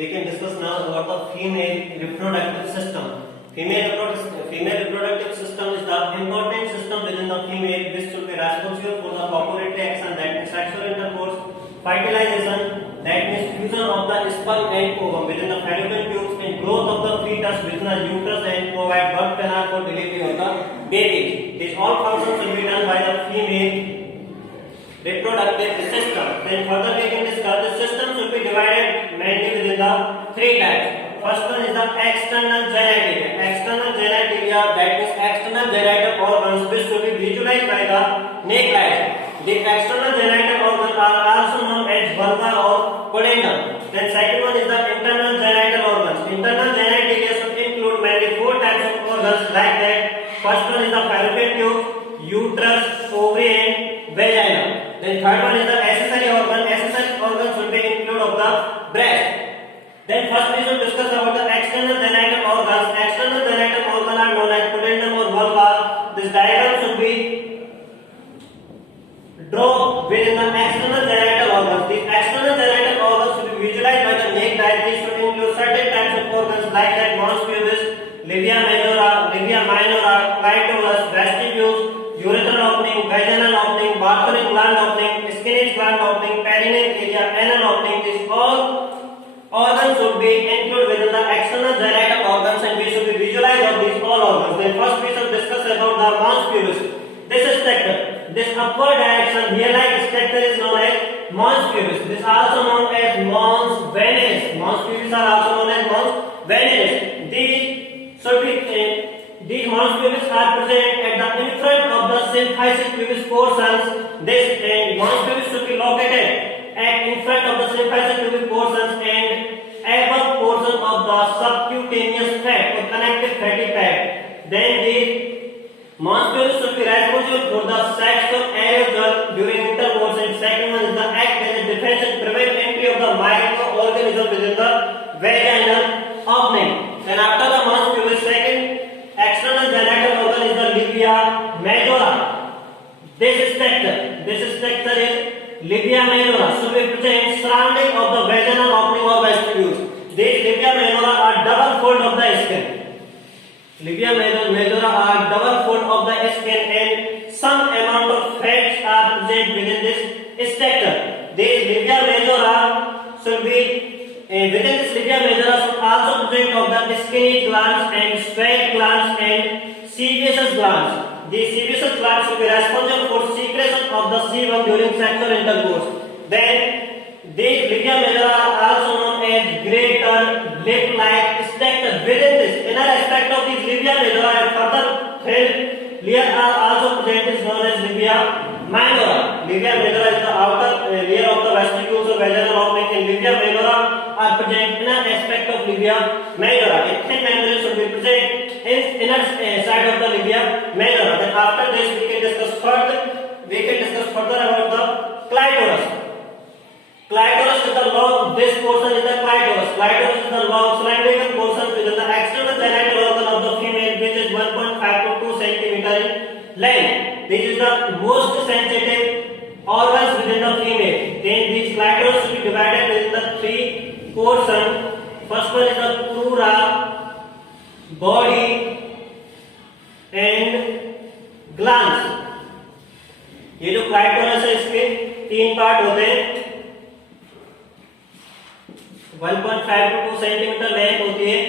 we can discuss now about the female reproductive system. Female reproductive system is the important system within the female which should be responsible for the copulatory action, that means sexual intercourse, fertilization, that means fusion of the sperm and ovum within the fallopian tubes, and growth of the fetus within the uterus, and provide birth canal for delivery of the baby. These all functions will be done by the female reproductive system. Then further we can discuss the system should be divided mainly within the three types. First one is the external genitalia. External genitalia, that means external genital organs which should be visualized by the naked eye. The external genital organs are also known as vulva or pudendum. Then second one is the internal genital organs. Internal genitalia should include mainly four types of organs like that. First one is the fallopian tube, uterus, ovary and vagina. Then third one is the accessory organ. Accessory organ should be include of the breast. Then first we should discuss about the external genital organs. External genital organs are known as pudendum or vulva. This diagram should be drawn within the external genital organs. The external genital organs should be visualized by the naked eye. These should include certain types of organs like that mons pubis, labia minora, clitoris, vestibules, urethral opening, vaginal opening, Bartholin gland opening, Skinner's gland opening, perineal area, anal opening. These all organs should be included within the external genital organs, and we should be visualized of these all organs. Then first we should discuss about the mons pubis. This structure, this upward direction hair-like structure is known as mons pubis. This is also known as mons veneris. Mons pubis are also known as mons veneris. These mons pubis are present at the in front of the symphysis pubis portions. This mons pubis should be located at in front of the symphysis pubis portions and above portion of the subcutaneous fat or connective fatty fat. Then these mons pubis should be responsible for the sexual arousal during intercourse, and second one is the act as a defense and prevent entry of the microorganism within the vaginal opening. Then after the mons pubis, second external genital organ is the labia majora. This structure is labia majora should be present surrounding of the vaginal opening or vestibules. These labia majora are double fold of the skin. Labia majora are double fold of the skin, and some amount of fats are present within this structure. These labia majora should be within this labia majora should also present of the skinny glands and sweat glands and sebaceous glands. These sebaceous glands should be responsible for secretion of the sebum during sexual intercourse. Then these labia majora are also known as greater lip-like structure. Within this inner aspect of these labia majora and further thin layer are also present is known as labia minora. Labia majora is the outer layer of the vestibules or vaginal opening, and labia minora are present inner aspect of labia majora. A thin membrane should be present in inner side of the labia majora. Then after this we can discuss further about the clitoris. Clitoris is the long, this portion is the clitoris. Clitoris is the long cylindrical portion within the external genital organ of the female, which is 1.5 to 2 cm in length. This is the most sensitive organs within the female. Then these clitoris should be divided within the three portions. First one is the crura, body and glans. ये जो clitoris है इसके तीन part होते हैं. 1.5 to 2 centimetre length होती है.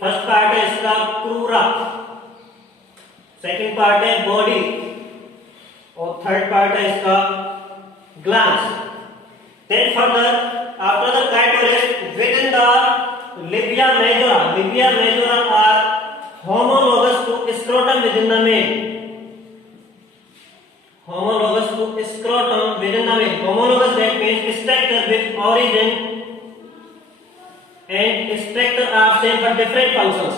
First part है इसका क्रूरा, सेकंड पार्ट है बॉडी और थर्ड पार्ट है इसका glans. Then further after the clitoris within the labia majora are homologous to scrotum within the male. Homologous to scrotum within the male. Homologous, that means structure with origin and structure are same but different functions.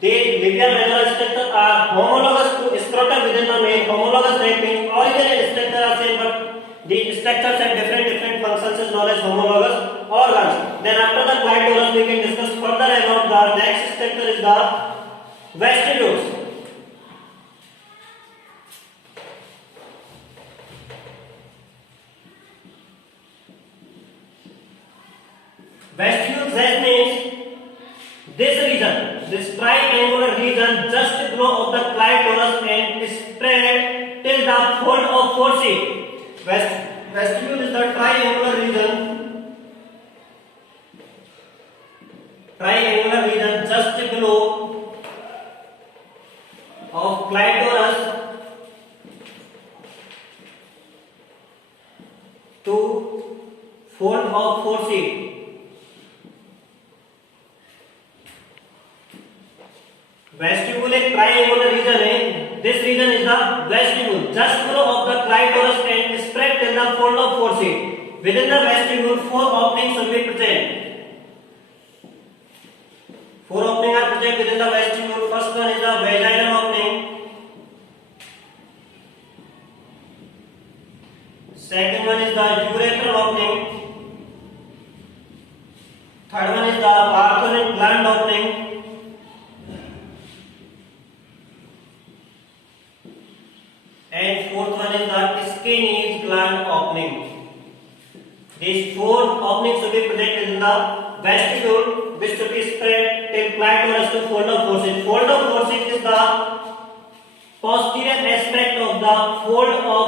The labia majora structure are homologous to scrotum within the male. Homologous, that means origin and structure are same but the structures have different functions is known as homologous organs. Then after the clitoris we can discuss further about the next structure is the vestibules. Vestibules, that means this triangular region just below of the clitoris and spread till the fold of forceps. Vestibule is the triangular region just below of clitoris to fold of forceps. Vestibule एक triangular region है. This region is the vestibule just below of the clitoris and spread till the fold of forceps. Within the vestibule, four openings will be present. Four openings are present within the vestibule. First one is the vaginal opening. Second one is the urethral opening. Third one is the Bartholin gland opening. And fourth one is the Skene's gland opening. These four openings will be present in the vestibule, which will be spread till clitoris to fold of forceps. Fold of forceps is the posterior aspect of the fold of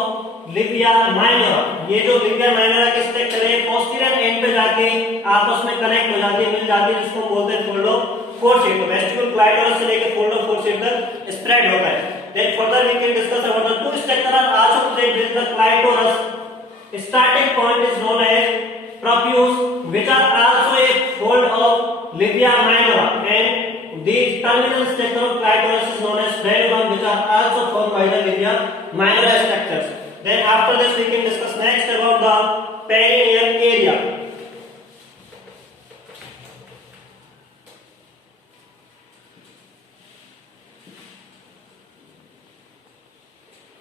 labia minora. ये जो labia minora के structure है, posterior end पे जाके आपस में connect हो जाती है, मिल जाती है, जिसको बोलते हैं fold of forceps. तो vestibule clitoris से लेके fold of forceps तक spread होता है. Then further we can discuss about the two structures are also present within the clitoris. Starting point is known as prepuce, which are also a fold of labia minora, and the terminal structure of clitoris is known as frenulum, which are also formed by the labia minora structures. Then after this we can discuss next about the perineal area.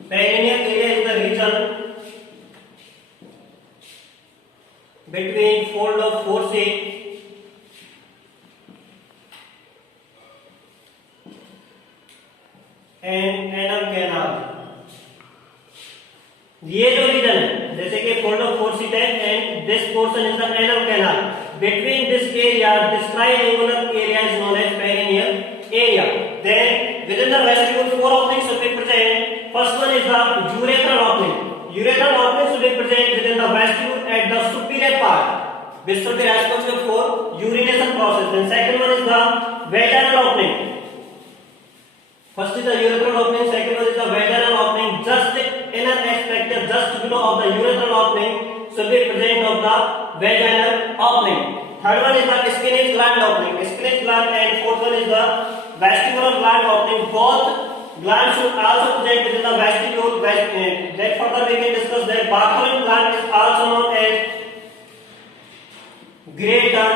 Perineal area is the region between fold of forceps and anal canal. ये जो reason है, जैसे कि fold of forceps है and this portion is the anal canal. Between this area, this triangular area is known as perineal area. Then within the vestibule, four openings will be present. First one is the urethral opening. Urethral openings will be present within the vestibule at the superior part, which will be responsible for urination process. Then second one is the vaginal opening. First is the urethral opening, second one is the vaginal opening. Just inner aspect, just below of the urethral opening, should be present of the vaginal opening. Third one is the Skene's gland opening. Skene's gland, and fourth one is the vestibular gland opening. Both glands should also present within the vestibule. Then further we can discuss that Bartholin gland is also known as greater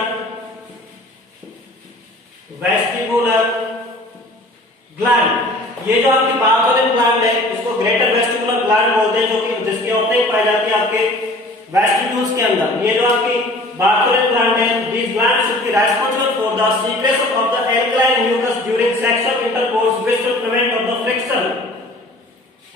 vestibular gland. ये जो आपकी Bartholin gland है, इसको greater vestibular gland बोलते हैं, जो कि जिसकी ओपनिंग पाई जाती है आपके वेस्टिब्यूल्स के अंदर. ये जो आपकी बार्थोलिन ग्लैंड है, these glands should be responsible for the secretion of the alkaline mucus during sexual intercourse, which will prevent of the friction.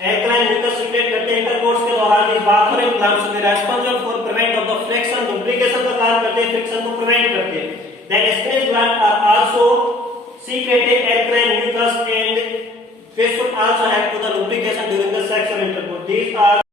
Alkaline mucus secrete करते हैं इंटरकोर्स के दौरान. these Bartholin glands should be responsible for prevent of the friction. lubrication का काम करते हैं, friction को prevent करते हैं. then Skene's gland are also secreting alkaline mucus, and this would also help to the lubrication during the sexual intercourse. These are